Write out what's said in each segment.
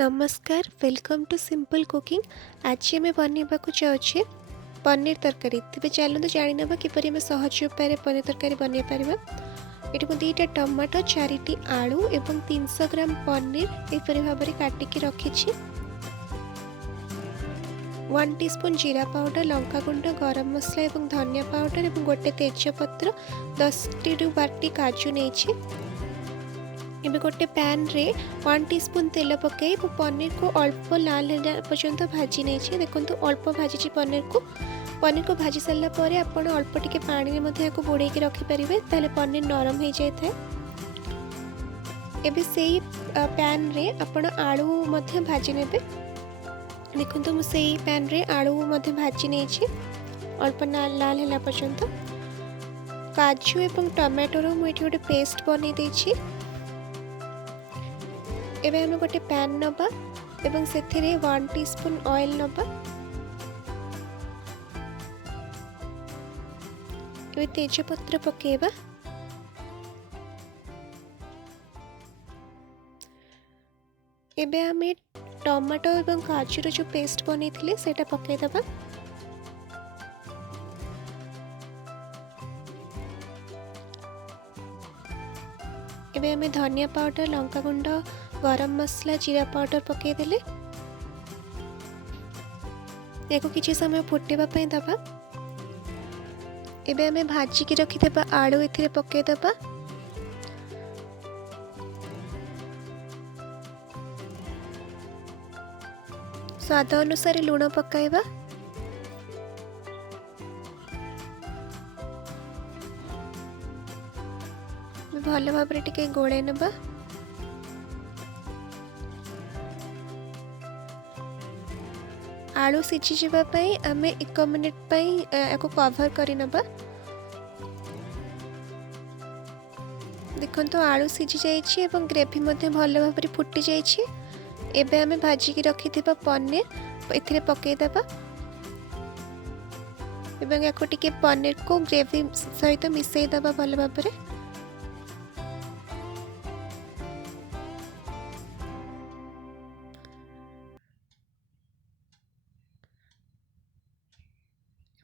नमस्कार welcome to simple cooking. आज आम बनवा जाऊे पनीर तरकारी। तेज चलते जाणी ना किपर आम सहज उपाय पनीर तरकारी बनई पार। ये मुझे 2टा टमाटो 4टी आलू और 300 ग्राम पनीर यहपरी भाव में काटिकी रखी। 1 टीस्पून जीरा पाउडर, लंका गुंड, गरम मसला और धनिया पाउडर और गोटे तेजपत्र 10 टी 12टी काजू नहीं। एबे गोटे पैन रे 1 टीस्पून तेल पकई पनीर को अल्प लाल पर्यंत भाजी नहीं। देखो अल्प भाजी पनीर को भाजी सारा पर आपण अल्प टिके पानी में बुड़े रखिपारे ताले पनीर नरम हो जाए। एबे से पैन रे आपण आलू मध्य भाजी ने। देखो मुझे पैन रे आलू मध्य भाजी नहीं अल्प लाल है पर्यंत। काजू एवं टमाटोर मुझे गोटे पेस्ट बन देछि। एबे हमें गोटे पैन नबा एवं सेथिरे 1 टीस्पून ऑयल नबा। एबे तेजपत्र पकेबा। एबे हमें टमाटो एवं काजूर जो पेस्ट बने थिले सेटा पके दबा। एबे हमें धनिया पाउडर, लंका गुंड, गरम मसला, जीरा पाउडर पके देले। एको किछि समय फुटेबा पई दबा। एबे हमें भाजी की रखि देबा आलू एथिरे पके दबा। स्वाद अनुसार लूण पकाइबा। भल भाव टिके गोळे नबा। आलू सिझी जावाई आम 1 मिनिट को कवर कर नबा। देखो तो आलू सिझी जाइए और ग्रेवी भल भाव में फुटी जाइए। एबे आम भाजिकी रखि पनीर एथिरे पके दबा एवं या टिके पनीर को ग्रेवी सहित मिसई दबा भल भाव में।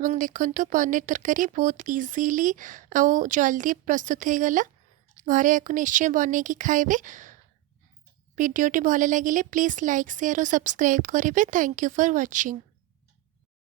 এবং देखो पनीर तरकारी बहुत इजीली आउ जल्दी प्रस्तुत हो गला। घरे या निश्चय बनैकी खाइबे। वीडियोटी भल लगिले प्लीज लाइक शेयर और सब्सक्राइब करेंगे। Thank you for watching.